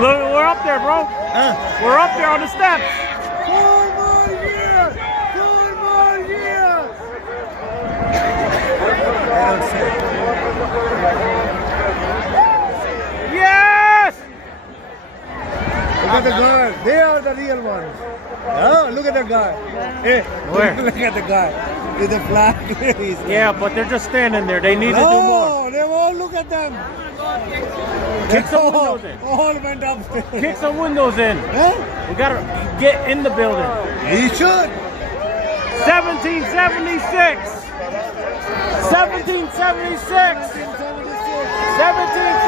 Look, we're up there, bro. We're up there on the steps. 4 more years! 4 more years! Yes! Look at the guy. They are the real ones. Oh, look at the guy. Hey, Where? look at the guy with the flag. Yeah, but they're just standing there. They need to do more. No, they all look at them. Kick some windows in. All went upstairs. Kick some windows in. Huh? We gotta get in the building. He should. 1776. 1776. 1776.